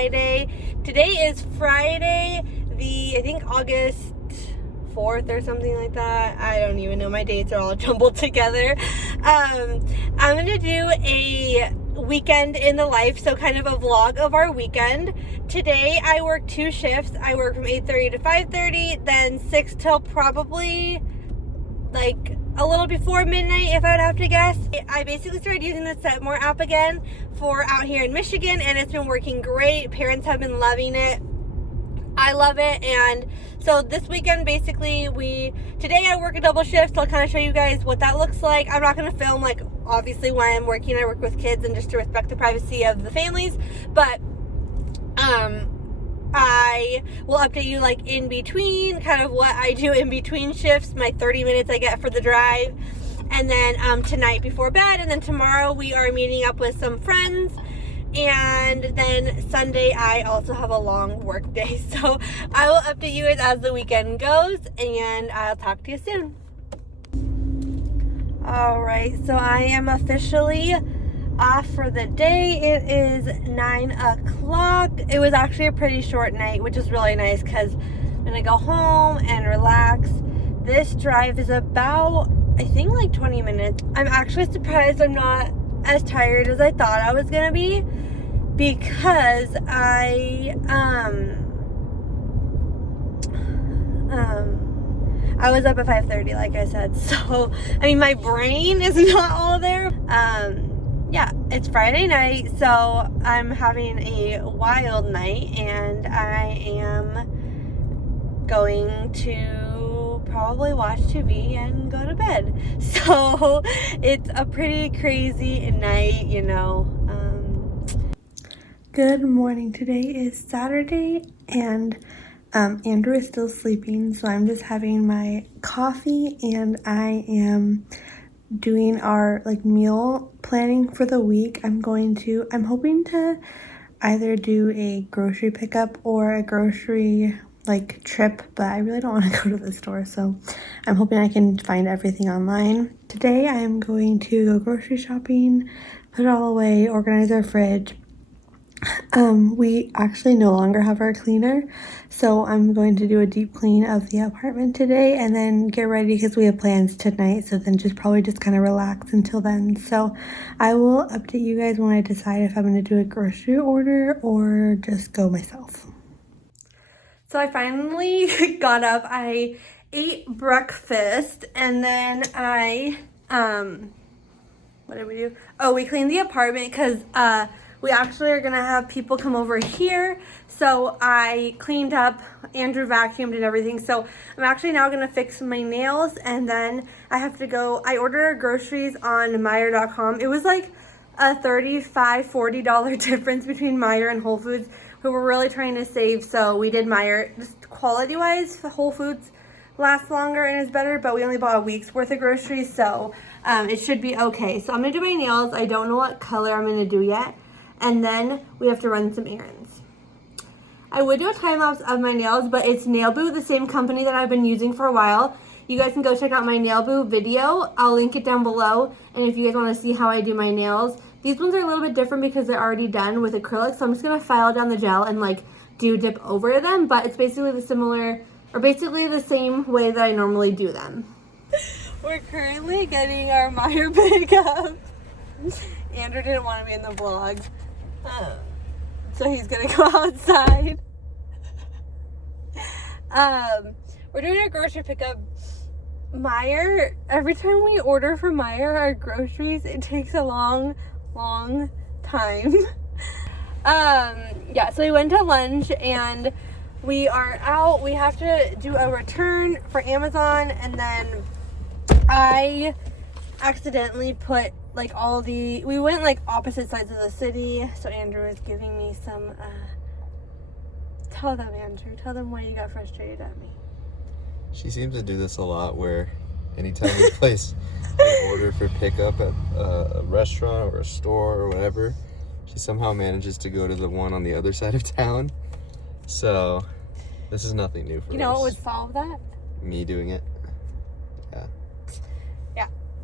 Friday. Today is Friday, I think August 4th or something like that. I don't even know. My dates are all jumbled together. I'm going to do a weekend in the life, so kind of a vlog of our weekend. Today I work 2 shifts. I work from 8:30 to 5:30, then 6 till probably like a little before midnight, if I would have to guess. I basically started using the Setmore app again for out here in Michigan, and it's been working great. Parents have been loving it. I love it. And so this weekend, basically, today I work a double shift, so I'll kind of show you guys what that looks like. I'm not going to film, like, obviously when I'm working, I work with kids and just to respect the privacy of the families, but I will update you like in between, kind of what I do in between shifts, my 30 minutes I get for the drive, and then tonight before bed, and then tomorrow we are meeting up with some friends, and then Sunday I also have a long work day. So I will update you guys as the weekend goes, and I'll talk to you soon. Alright, so I am officially off for the day. It is 9 o'clock. It was actually a pretty short night, which is really nice because I'm gonna go home and relax. This drive is about, I think, like 20 minutes. I'm actually surprised I'm not as tired as I thought I was gonna be, because I was up at 5:30, like I said. So I mean, my brain is not all there. Yeah, it's Friday night, so I'm having a wild night, and I am going to probably watch TV and go to bed. So it's a pretty crazy night, you know. Good morning. Today is Saturday, and Andrew is still sleeping, so I'm just having my coffee, and I am doing our like meal planning for the week. I'm hoping to either do a grocery pickup or a grocery like trip, but I really don't want to go to the store, so I'm hoping I can find everything online. Today I am going to go grocery shopping, put it all away, organize our fridge. We actually no longer have our cleaner, so I'm going to do a deep clean of the apartment today and then get ready because we have plans tonight, so then probably just kind of relax until then. So I will update you guys when I decide if I'm going to do a grocery order or just go myself. So I finally got up. I ate breakfast, and then what did we do? Oh, we cleaned the apartment because we actually are gonna have people come over here. So I cleaned up, Andrew vacuumed and everything. So I'm actually now gonna fix my nails, and then I have to go, I ordered groceries on Meijer.com. It was like a $35-$40 difference between Meijer and Whole Foods. We were really trying to save, so we did Meijer. Just quality-wise, Whole Foods lasts longer and is better, but we only bought a week's worth of groceries, so it should be okay. So I'm gonna do my nails. I don't know what color I'm gonna do yet. And then we have to run some errands. I would do a time lapse of my nails, but it's Nailboo, the same company that I've been using for a while. You guys can go check out my Nailboo video. I'll link it down below. And if you guys want to see how I do my nails, these ones are a little bit different because they're already done with acrylic. So I'm just gonna file down the gel and like dip over them. But it's basically the same way that I normally do them. We're currently getting our Meijer pickup. Andrew didn't want to be in the vlog. So he's gonna go outside. We're doing our grocery pickup. Meijer, every time we order from Meijer our groceries, it takes a long time. Yeah, so we went to lunch and we are out. We have to do a return for Amazon, and then I accidentally put like we went like opposite sides of the city, so Andrew is giving me some tell them, Andrew, tell them why you got frustrated at me. She seems to do this a lot, where anytime we place an order for pickup at a restaurant or a store or whatever, she somehow manages to go to the one on the other side of town. So this is nothing new for us. You know what would solve that? Me doing it. Yeah.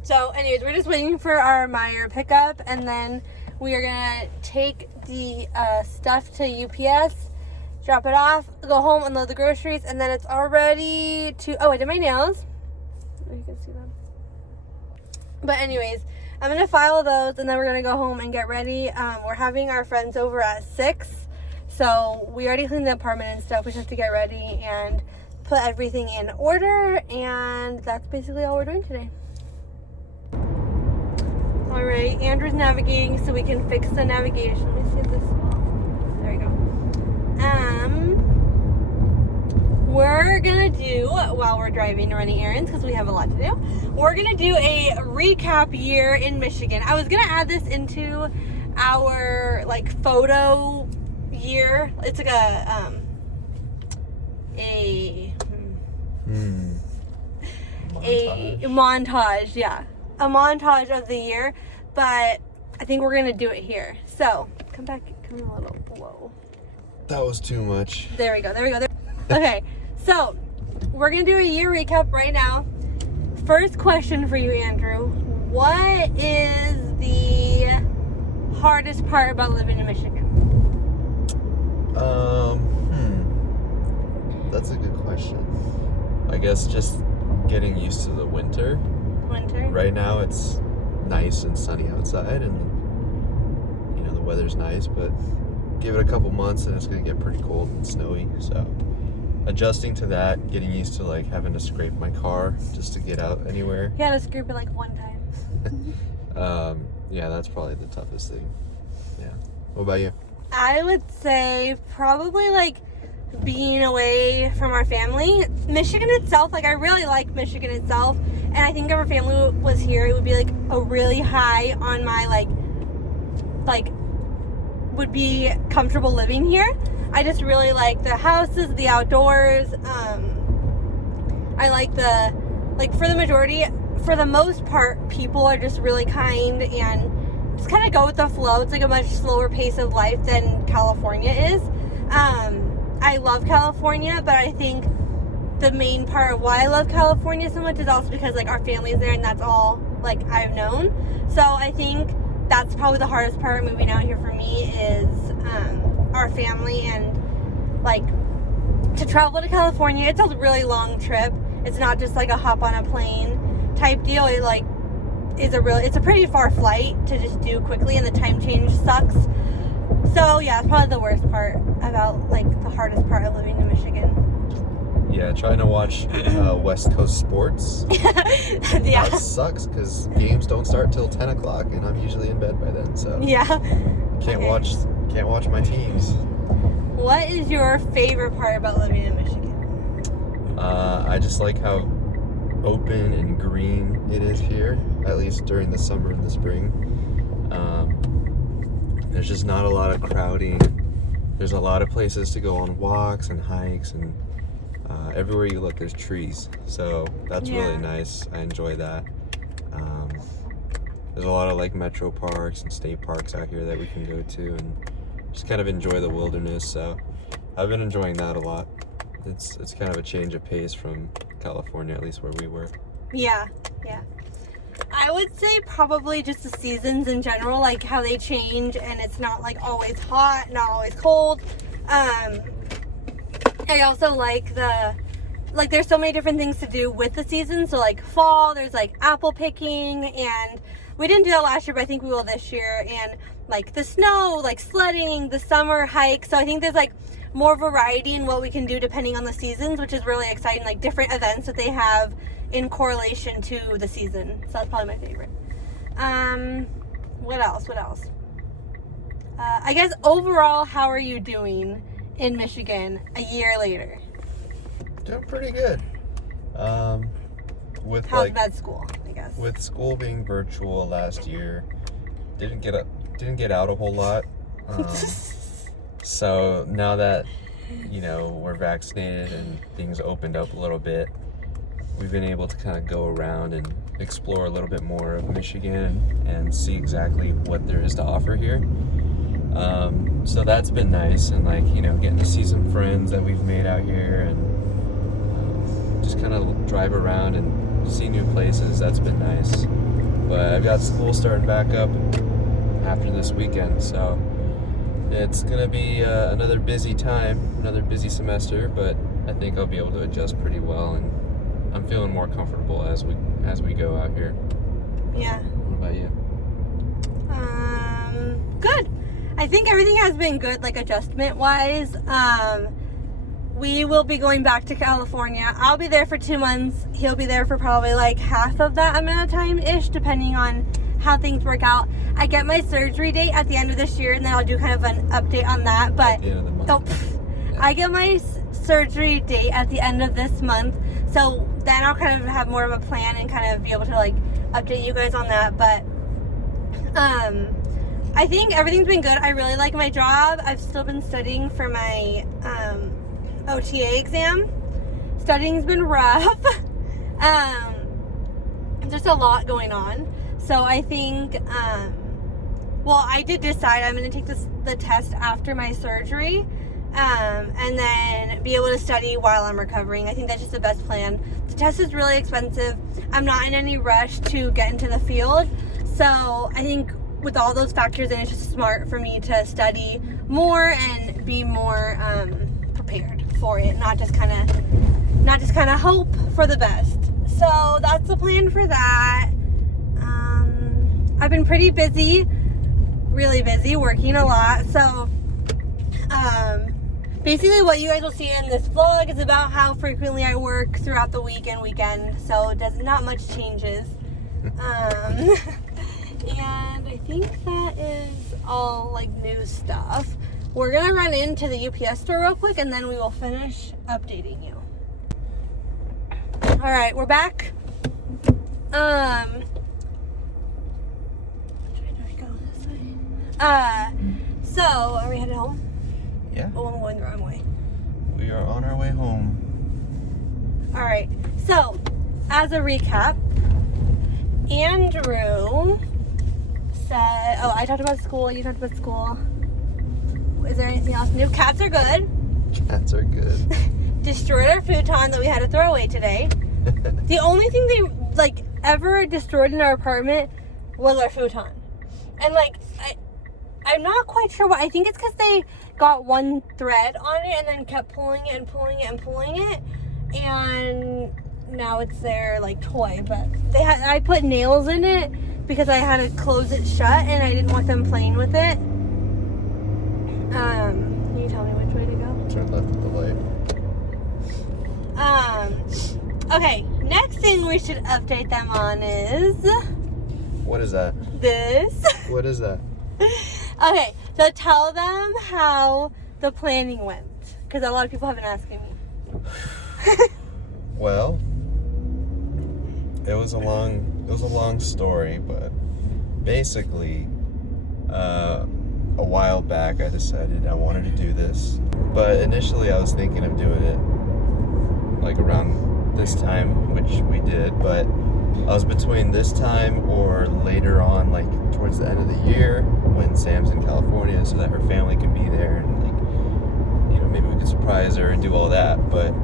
So anyways, we're just waiting for our Meijer pickup, and then we are gonna take the stuff to UPS, drop it off, go home, unload the groceries, and then it's all ready to... Oh, I did my nails. You can see them. But anyways, I'm going to file those, and then we're going to go home and get ready. We're having our friends over at 6, so we already cleaned the apartment and stuff. We just have to get ready and put everything in order, and that's basically all we're doing today. Alright, Andrew's navigating so we can fix the navigation. Let me see if this will. There we go. We're gonna do, while we're driving and running errands, because we have a lot to do, we're gonna do a recap year in Michigan. I was gonna add this into our like photo year. It's like a montage, yeah. A montage of the year, but I think we're gonna do it here. So, come back, come a little, whoa. That was too much. There we go. Okay, so we're gonna do a year recap right now. First question for you, Andrew. What is the hardest part about living in Michigan? That's a good question. I guess just getting used to the winter. Winter? Right now it's nice and sunny outside, and you know the weather's nice, but give it a couple months and it's gonna get pretty cold and snowy. So adjusting to that, getting used to like having to scrape my car just to get out anywhere. You gotta scrape it like one time. Yeah, that's probably the toughest thing. Yeah. What about you? I would say probably like being away from our family. Michigan itself, like I really like Michigan itself, and I think if our family was here, it would be like a really high on my like would be comfortable living here. I just really like the houses, the outdoors. I like for the most part, people are just really kind and just kind of go with the flow. It's like a much slower pace of life than California is. I love California, but I think the main part of why I love California so much is also because like our family is there, and that's all like I've known. So I think that's probably the hardest part moving out here for me is our family, and like to travel to California, it's a really long trip. It's not just like a hop on a plane type deal. It like it's a pretty far flight to just do quickly, and the time change sucks. So yeah, it's probably the worst part about like the hardest part of living in Michigan. Yeah, trying to watch West Coast sports. Yeah. That sucks because games don't start till 10 o'clock, and I'm usually in bed by then. So Yeah. can't watch my teams. What is your favorite part about living in Michigan? I just like how open and green it is here, at least during the summer and the spring. There's just not a lot of crowding. There's a lot of places to go on walks and hikes, and everywhere you look there's trees, so that's really nice. I enjoy that. There's a lot of like metro parks and state parks out here that we can go to and just kind of enjoy the wilderness, so I've been enjoying that a lot. It's kind of a change of pace from California, at least where we were. Yeah. I would say probably just the seasons in general, like how they change, and it's not like always hot, not always cold. I also like there's so many different things to do with the season. So like fall, there's like apple picking, and we didn't do that last year, but I think we will this year. And like the snow, like sledding, the summer hike. So I think there's like more variety in what we can do depending on the seasons, which is really exciting. Like different events that they have in correlation to the season. So that's probably my favorite. What else? I guess overall, how are you doing in Michigan a year later? Doing pretty good. With How's med school, I guess? With school being virtual last year, didn't get out a whole lot. So now that we're vaccinated and things opened up a little bit, we've been able to kind of go around and explore a little bit more of Michigan and see exactly what there is to offer here. So that's been nice, and getting to see some friends that we've made out here, and just kind of drive around and see new places. That's been nice. But I've got school starting back up after this weekend, so It's gonna be another busy time, another busy semester, but I think I'll be able to adjust pretty well, and I'm feeling more comfortable as we go out here. Yeah. What about you? Good. I think everything has been good, like adjustment wise. We will be going back to California. I'll be there for 2 months. He'll be there for probably like half of that amount of time ish, depending on how things work out. I get my surgery date at the end of this year, and then I'll do kind of an update on that. But At the end of the month. I get my surgery date at the end of this month, so then I'll kind of have more of a plan and kind of be able to like update you guys on that. But I think everything's been good. I really like my job. I've still been studying for my OTA exam. Studying's been rough. There's a lot going on. So I think, well, I did decide I'm going to take the test after my surgery, and then be able to study while I'm recovering. I think that's just the best plan. The test is really expensive. I'm not in any rush to get into the field. So I think with all those factors in, it's just smart for me to study more and be more prepared for it, not just kind of hope for the best. So that's the plan for that. I've been pretty busy, really busy, working a lot. So basically what you guys will see in this vlog is about how frequently I work throughout the week and weekend. So not much changes. And I think that is all like new stuff. We're gonna run into the UPS store real quick, and then we will finish updating you. All right, we're back. So are we headed home? Yeah. Oh, I'm going the wrong way. We are on our way home. All right. So, as a recap, Andrew said, "Oh, I talked about school. You talked about school. Is there anything else new? Cats are good. Cats are good. Destroyed our futon that we had to throw away today. The only thing they like ever destroyed in our apartment was our futon, and like I'm not quite sure why. I think it's because they got one thread on it and then kept pulling it and pulling it and pulling it, and now it's their like toy. But I put nails in it because I had to close it shut and I didn't want them playing with it. Can you tell me which way to go? Turn left at the light. Okay, next thing we should update them on is What is that? this. What is that? Okay, so tell them how the planning went, because a lot of people have been asking me. Well, it was a long story, but basically, a while back I decided I wanted to do this. But initially I was thinking of doing it like around this time, which we did, but I was between this time or later on, like towards the end of the year when Sam's in California, so that her family can be there and like, you know, maybe we could surprise her and do all that. But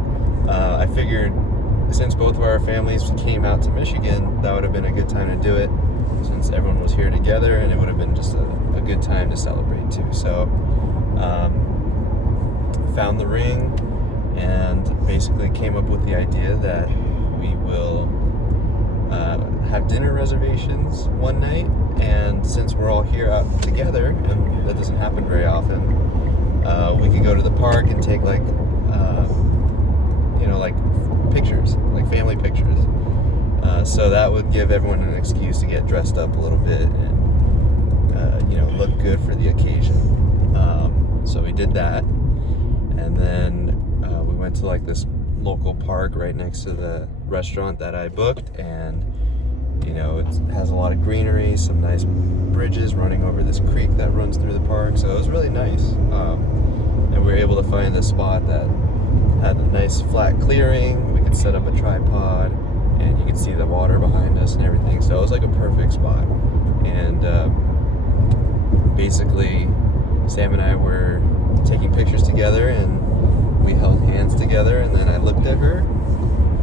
I figured since both of our families came out to Michigan, that would have been a good time to do it, since everyone was here together, and it would have been just a good time to celebrate too. So found the ring and basically came up with the idea that we will have dinner reservations one night, and since we're all here out together, and that doesn't happen very often, we can go to the park and take like like pictures, like family pictures. So that would give everyone an excuse to get dressed up a little bit and look good for the occasion. So we did that, and then we went to like this local park right next to the restaurant that I booked, and it has a lot of greenery, some nice bridges running over this creek that runs through the park, so it was really nice. And we were able to find a spot that had a nice flat clearing. We could set up a tripod and you could see the water behind us and everything, so it was like a perfect spot. And basically Sam and I were taking pictures together, and we held hands together, and then I looked at her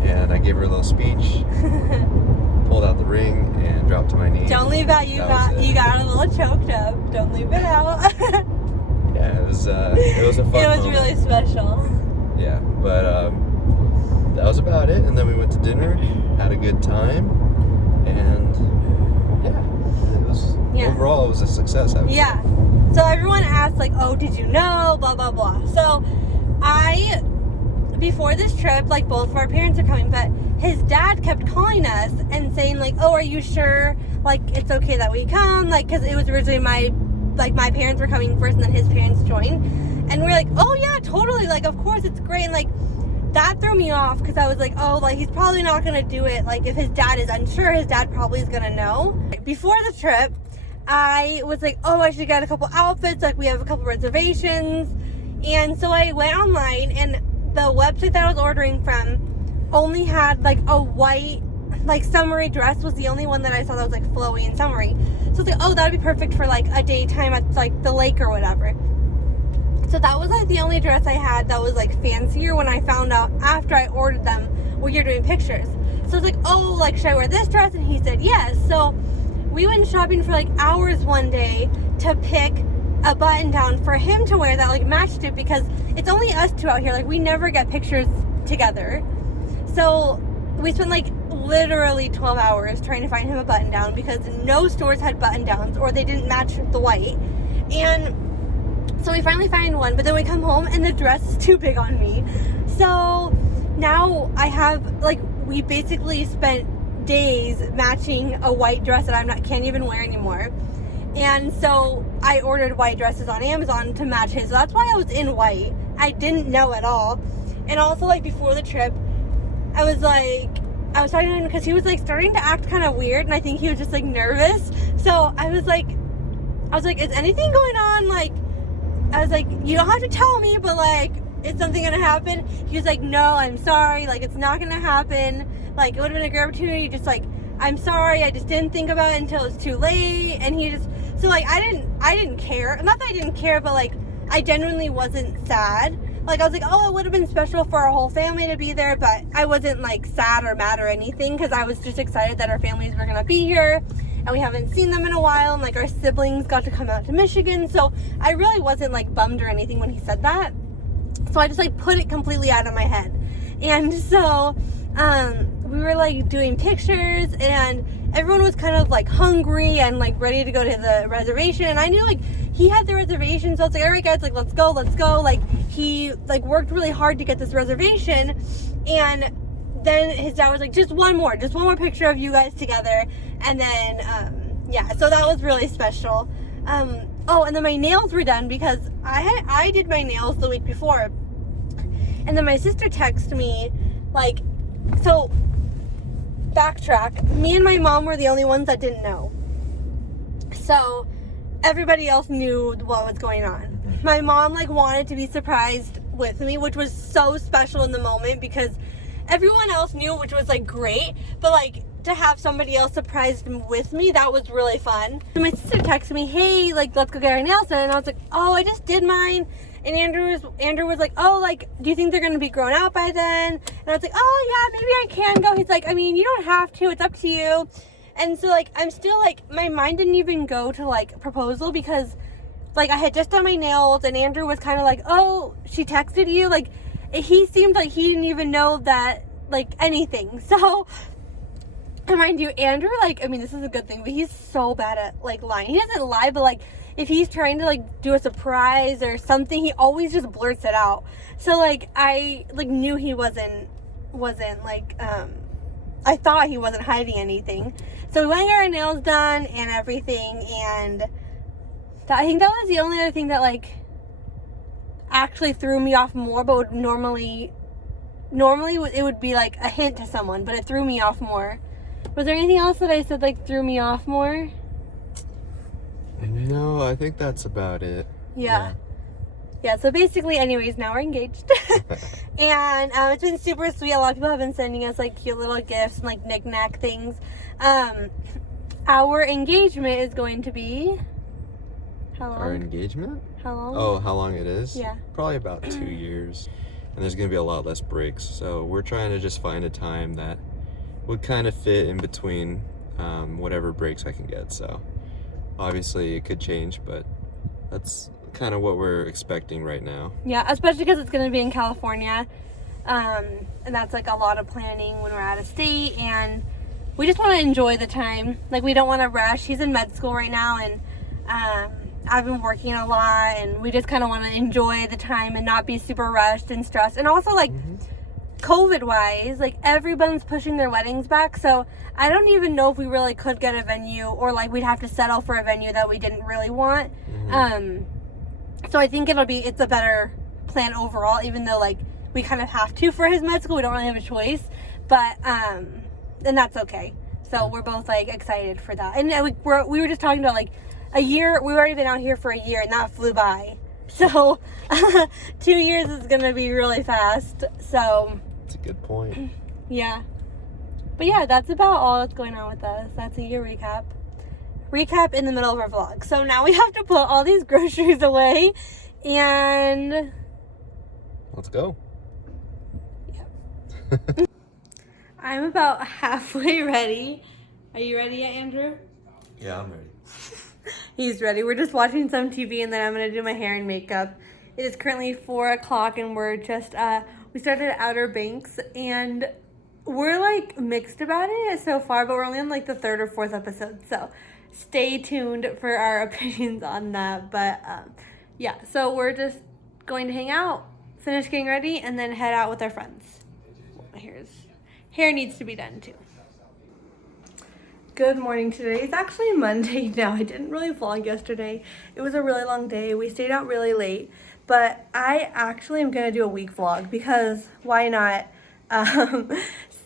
and I gave her a little speech, pulled out the ring and dropped to my knee. Don't leave out. You got a little choked up. Don't leave it out. Yeah, it was a fun It was moment. really special. Yeah, but that was about it. And then we went to dinner, had a good time, and yeah, it was overall it was a success. I would say. Yeah. So everyone asked like, "Oh, did you know?" Blah blah blah. So before this trip, like both of our parents are coming, but his dad kept calling us and saying like, "Oh, are you sure? Like it's okay that we come?" Like because it was originally my parents were coming first, and then his parents joined, and we're like, "Oh yeah, totally. Like of course it's great." And like that threw me off because I was like, "Oh, like he's probably not gonna do it. Like if his dad is unsure, his dad probably is gonna know." Before the trip, I was like, "Oh, I should get a couple outfits. Like we have a couple reservations," and so I went online, and the website that I was ordering from only had like a white like summery dress was the only one that I saw that was like flowy and summery. So I was like, oh, that would be perfect for like a daytime at like the lake or whatever. So that was like the only dress I had that was like fancier when I found out after I ordered them when you're doing pictures. So I was like, oh, like should I wear this dress? And he said yes. So we went shopping for like hours one day to pick a button down for him to wear that like matched it, because it's only us two out here. Like we never get pictures together. So we spent like literally 12 hours trying to find him a button down because no stores had button downs or they didn't match the white. And so we finally find one, but then we come home and the dress is too big on me. So now I have like, we basically spent days matching a white dress that can't even wear anymore. And so I ordered white dresses on Amazon to match his. So that's why I was in white. I didn't know at all. And also like before the trip, I was talking to him because he was like starting to act kind of weird, and I think he was just like nervous. So I was like, is anything going on? Like, I was like, you don't have to tell me, but like, is something gonna happen? He was like, no, I'm sorry. Like, it's not gonna happen. Like, it would have been a great opportunity. Just like, I'm sorry. I just didn't think about it until it's too late. And he just, so like, I didn't care. Not that I didn't care, but like, I genuinely wasn't sad. Like, I was like, oh, it would have been special for our whole family to be there, but I wasn't like sad or mad or anything because I was just excited that our families were gonna be here. And we haven't seen them in a while, and like our siblings got to come out to Michigan, so I really wasn't like bummed or anything when he said that. So I just like put it completely out of my head. And so we were like doing pictures, and everyone was kind of like hungry and like ready to go to the reservation, and I knew like he had the reservation, so I was like, all right guys, like let's go. Like he like worked really hard to get this reservation, and then his dad was like, just one more picture of you guys together. And then yeah, so that was really special. Oh, and then my nails were done because I did my nails the week before, and then my sister texted me like, so backtrack, me and my mom were the only ones that didn't know, so everybody else knew what was going on. My mom like wanted to be surprised with me, which was so special in the moment because everyone else knew, which was like great, but like to have somebody else surprised with me, that was really fun. So my sister texted me, hey, like let's go get our nails done, and I was like, oh, I just did mine. And Andrew was like, oh, like do you think they're gonna be grown out by then? And I was like, oh yeah, maybe I can go. He's like, I mean, you don't have to, it's up to you. And so like I'm still like, my mind didn't even go to like proposal because like I had just done my nails, and Andrew was kind of like, oh, she texted you. Like he seemed like he didn't even know that like anything. So, and mind you, Andrew, like, I mean, this is a good thing, but he's so bad at like lying. He doesn't lie, but like if he's trying to like do a surprise or something, he always just blurts it out. So like I like knew he wasn't like I thought he wasn't hiding anything. So we went and got our nails done and everything, and I think that was the only other thing that like actually threw me off more, but would normally it would be like a hint to someone, but it threw me off more. Was there anything else that I said like threw me off more? No, I think that's about it. Yeah, so basically, anyways, now we're engaged. And it's been super sweet. A lot of people have been sending us like cute little gifts and like knick-knack things. Our engagement is going to be how long? Our engagement? How long? Oh, how long it is? Yeah. Probably about 2 years. And there's going to be a lot less breaks. So we're trying to just find a time that would kind of fit in between whatever breaks I can get. So obviously it could change, but that's kind of what we're expecting right now. Yeah, especially because it's going to be in California. And that's like a lot of planning when we're out of state, and we just want to enjoy the time. Like, we don't want to rush. He's in med school right now, and I've been working a lot, and we just kind of want to enjoy the time and not be super rushed and stressed. And also, like, COVID wise, like, everyone's pushing their weddings back, so I don't even know if we really could get a venue, or like we'd have to settle for a venue that we didn't really want. So I think it's a better plan overall, even though like we kind of have to for his med school. We don't really have a choice, but and that's okay. So we're both like excited for that. And we were just talking about like a year. We've already been out here for a year, and that flew by. So 2 years is gonna be really fast. So that's a good point. Yeah, but yeah, that's about all that's going on with us. That's a year recap in the middle of our vlog. So now we have to put all these groceries away, and let's go. I'm about halfway ready. Are you ready yet, Andrew? Yeah, I'm ready. He's ready. We're just watching some TV, and then I'm going to do my hair and makeup. It is currently 4 o'clock, and we're just, we started at Outer Banks, and we're like mixed about it so far, but we're only on like the 3rd or 4th episode. So stay tuned for our opinions on that. But yeah, so we're just going to hang out, finish getting ready, and then head out with our friends. Hair needs to be done too. Good morning. Today is actually Monday now. I didn't really vlog yesterday. It was a really long day. We stayed out really late, but I actually am gonna do a week vlog because why not?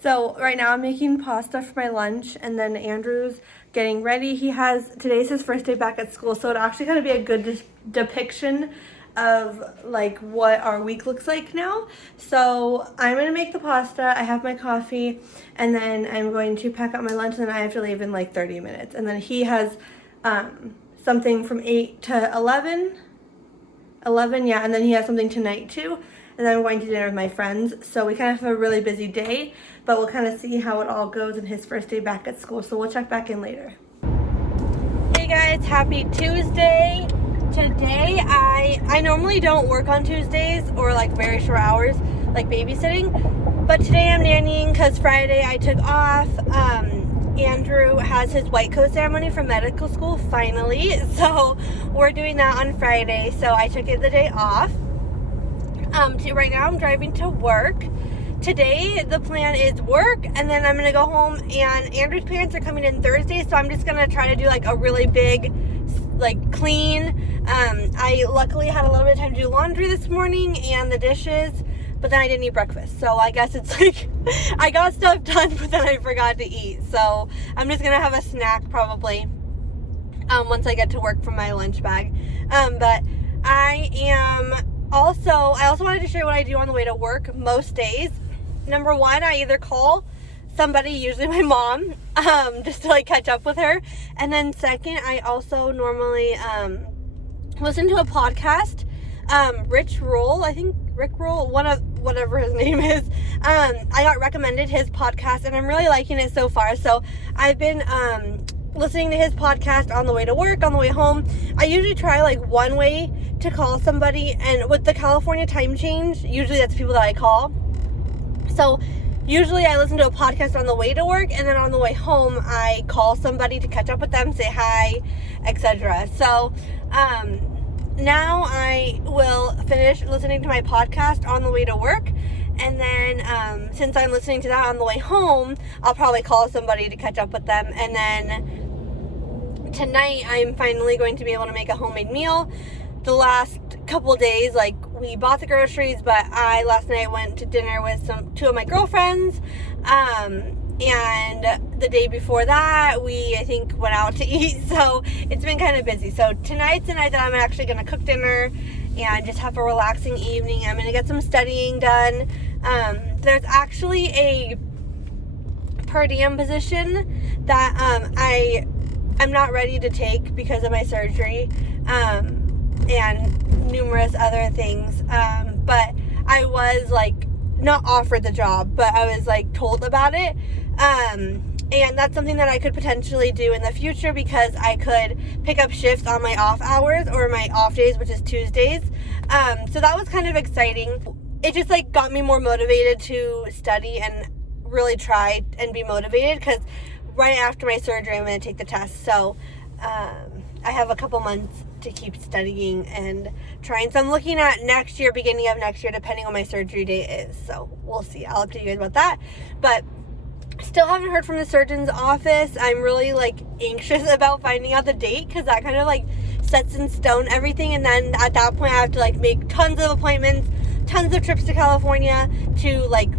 So right now I'm making pasta for my lunch, and then Andrew's getting ready. Today's his first day back at school, so it actually kind of be a good depiction of like what our week looks like now. So I'm gonna make the pasta, I have my coffee, and then I'm going to pack up my lunch, and then I have to leave in like 30 minutes. And then he has something from 8 to 11, yeah, and then he has something tonight too, and then I'm going to dinner with my friends. So we kind of have a really busy day, but we'll kind of see how it all goes in his first day back at school, so we'll check back in later. Hey guys, happy Tuesday. Today, I normally don't work on Tuesdays or like very short hours, like babysitting, but today I'm nannying because Friday I took off. Andrew has his white coat ceremony for medical school finally, so we're doing that on Friday, so I took the day off. Right now I'm driving to work. Today the plan is work, and then I'm gonna go home, and Andrew's parents are coming in Thursday, so I'm just gonna try to do like a really big like clean. I luckily had a little bit of time to do laundry this morning and the dishes, but then I didn't eat breakfast, so I guess it's like I got stuff done, but then I forgot to eat. So I'm just gonna have a snack probably once I get to work from my lunch bag. But I also wanted to share what I do on the way to work most days. Number one, I either call somebody, usually my mom, just to like catch up with her. And then second, I also normally listen to a podcast. Rick Roll, whatever his name is. I got recommended his podcast, and I'm really liking it so far. So I've been listening to his podcast on the way to work, on the way home. I usually try like one way to call somebody, and with the California time change, usually that's people that I call. So usually I listen to a podcast on the way to work, and then on the way home I call somebody to catch up with them, say hi, etc. So now I will finish listening to my podcast on the way to work, and then since I'm listening to that on the way home, I'll probably call somebody to catch up with them. And then tonight I'm finally going to be able to make a homemade meal. The last couple days, like, we bought the groceries, but last night went to dinner with two of my girlfriends, and the day before that I think went out to eat, so it's been kind of busy. So tonight's the night that I'm actually going to cook dinner and just have a relaxing evening. I'm going to get some studying done. There's actually a per diem position that I'm not ready to take because of my surgery, and numerous other things, but I was like not offered the job, but I was like told about it, and And that's something that I could potentially do in the future because I could pick up shifts on my off hours or my off days, which is Tuesdays. So that was kind of exciting. It just like got me more motivated to study and really try and be motivated, because right after my surgery I'm going to take the test. So I have a couple months to keep studying and trying. So I'm looking at next year, beginning of next year, depending on my surgery date is. So we'll see. I'll update you guys about that. But still haven't heard from the surgeon's office. I'm really like anxious about finding out the date, because that kind of like sets in stone everything. And then at that point I have to like make tons of appointments, tons of trips to California to like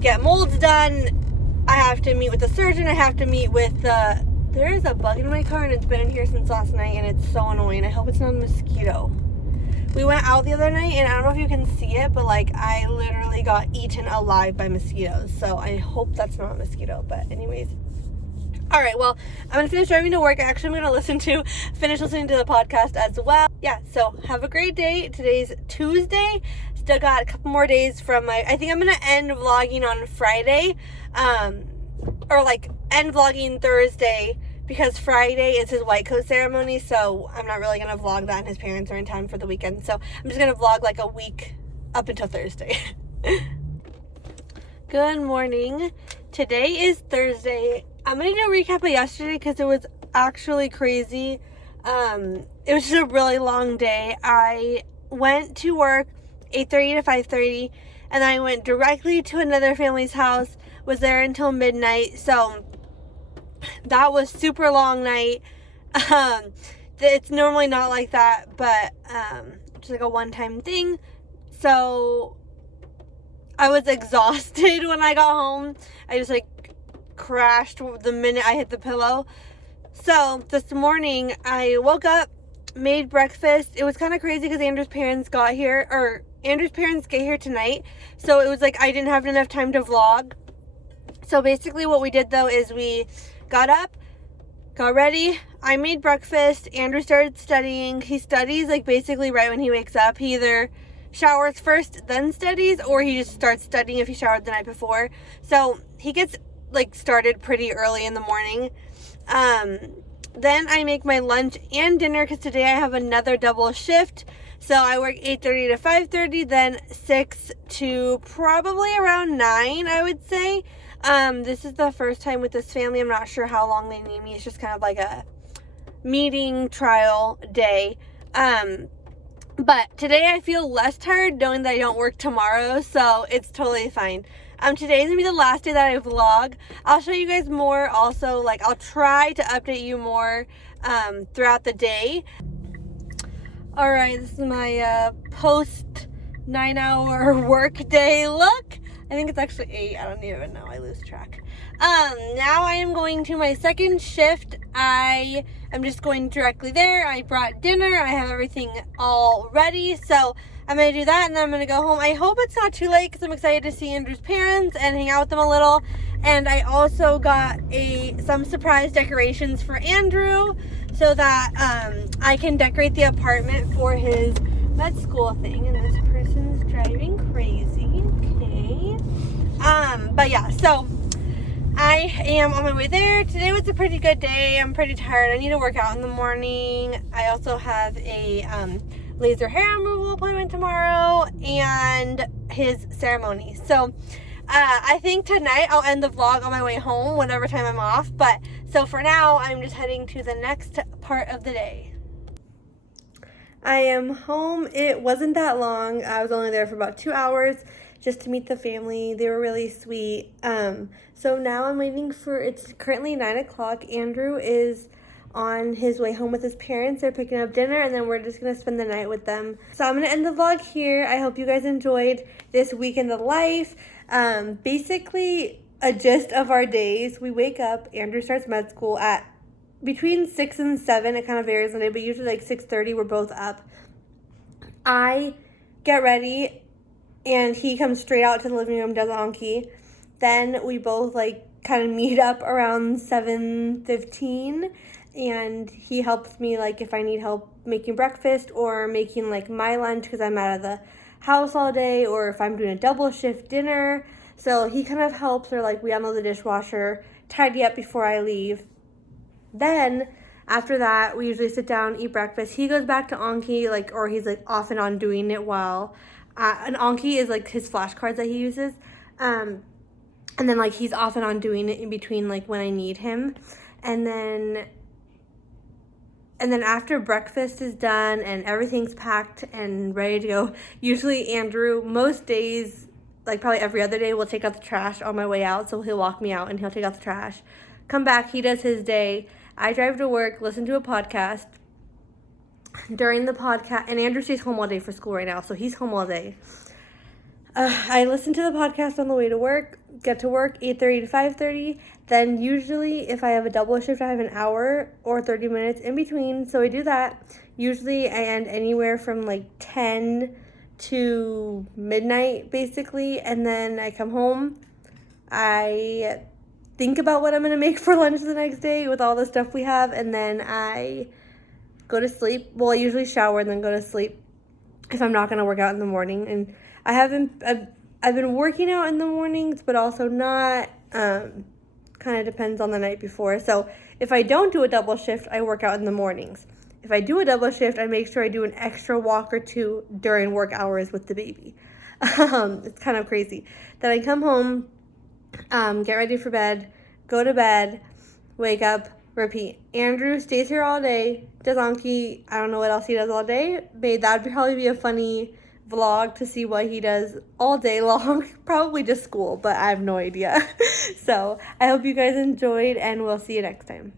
get molds done. I have to meet with the surgeon. I have to meet with the... There is a bug in my car and it's been in here since last night and it's so annoying. I hope it's not a mosquito. We went out the other night and I don't know if you can see it, but like I literally got eaten alive by mosquitoes. So I hope that's not a mosquito. But anyways. Alright, well, I'm going to finish driving to work. Actually, I'm going to finish listening to the podcast as well. Yeah, so have a great day. Today's Tuesday. Still got a couple more days from my... I think I'm going to end vlogging on Friday. Or like end vlogging Thursday, because Friday is his white coat ceremony, so I'm not really going to vlog that, and his parents are in town for the weekend. So I'm just going to vlog like a week up until Thursday. Good morning. Today is Thursday. I'm going to do a recap of yesterday because it was actually crazy. It was just a really long day. I went to work 8:30 to 5:30, and I went directly to another family's house, was there until midnight. So that was super long night. It's normally not like that, but just like a one-time thing. So I was exhausted when I got home. I just like crashed the minute I hit the pillow. So this morning I woke up, made breakfast. It was kind of crazy because Andrew's parents get here tonight. So it was like I didn't have enough time to vlog. So basically what we did though is we got up, got ready, I made breakfast, Andrew started studying. He studies like basically right when he wakes up. He either showers first, then studies, or he just starts studying if he showered the night before. So he gets like started pretty early in the morning. Then I make my lunch and dinner because today I have another double shift. So I work 8:30 to 5:30, then 6 to probably around 9, I would say. This is the first time with this family. I'm not sure how long they need me. It's just kind of like a meeting trial day. But today I feel less tired knowing that I don't work tomorrow, so it's totally fine. Today's gonna be the last day that I vlog. I'll show you guys more also, like I'll try to update you more throughout the day. Alright, this is my post 9-hour work day look. I think it's actually 8. I don't even know. I lose track. Now I am going to my second shift. I am just going directly there. I brought dinner. I have everything all ready. So I'm going to do that and then I'm going to go home. I hope it's not too late because I'm excited to see Andrew's parents and hang out with them a little. And I also got some surprise decorations for Andrew so that I can decorate the apartment for his med school thing. And this person's driving crazy. Okay. But yeah, so I am on my way there. Today was a pretty good day. I'm pretty tired. I need to work out in the morning. I also have a laser hair removal appointment tomorrow and his ceremony. So I think tonight I'll end the vlog on my way home, whatever time I'm off. But so for now, I'm just heading to the next part of the day. I am home. It wasn't that long. I was only there for about 2 hours just to meet the family. They were really sweet. So now I'm waiting for, it's currently 9 o'clock. Andrew is on his way home with his parents. They're picking up dinner and then we're just going to spend the night with them. So I'm going to end the vlog here. I hope you guys enjoyed this week in the life. Basically a gist of our days. We wake up, Andrew starts med school at between 6 and 7. It kind of varies on the day, but usually like 6:30 we're both up. I get ready and he comes straight out to the living room, does Anki. Then we both like kind of meet up around 7:15 and he helps me like if I need help making breakfast or making like my lunch because I'm out of the house all day, or if I'm doing a double shift dinner. So he kind of helps, or like we unload the dishwasher, tidy up before I leave. Then after that, we usually sit down, eat breakfast. He goes back to Anki, like, or he's like off and on doing it while, and Anki is like his flashcards that he uses. And then like he's off and on doing it in between like when I need him. And then after breakfast is done and everything's packed and ready to go, usually Andrew, most days, like probably every other day, will take out the trash on my way out. So he'll walk me out and he'll take out the trash. Come back, he does his day. I drive to work, listen to a podcast. During the podcast, and Andrew stays home all day for school right now, so he's home all day. I listen to the podcast on the way to work, get to work 8:30 to 5:30. Then usually if I have a double shift, I have an hour or 30 minutes in between. So I do that. Usually I end anywhere from like 10 to midnight basically. And then I come home. I think about what I'm going to make for lunch the next day with all the stuff we have. And then I go to sleep. Well, I usually shower and then go to sleep if I'm not going to work out in the morning. And I've been working out in the mornings, but also not. Kind of depends on the night before. So if I don't do a double shift, I work out in the mornings. If I do a double shift, I make sure I do an extra walk or two during work hours with the baby. It's kind of crazy. Then I come home, get ready for bed, go to bed, wake up, repeat. Andrew stays here all day, does Anki. I don't know what else he does all day. That would probably be a funny vlog to see what he does all day long. Probably just school, but I have no idea. So I hope you guys enjoyed, and we'll see you next time.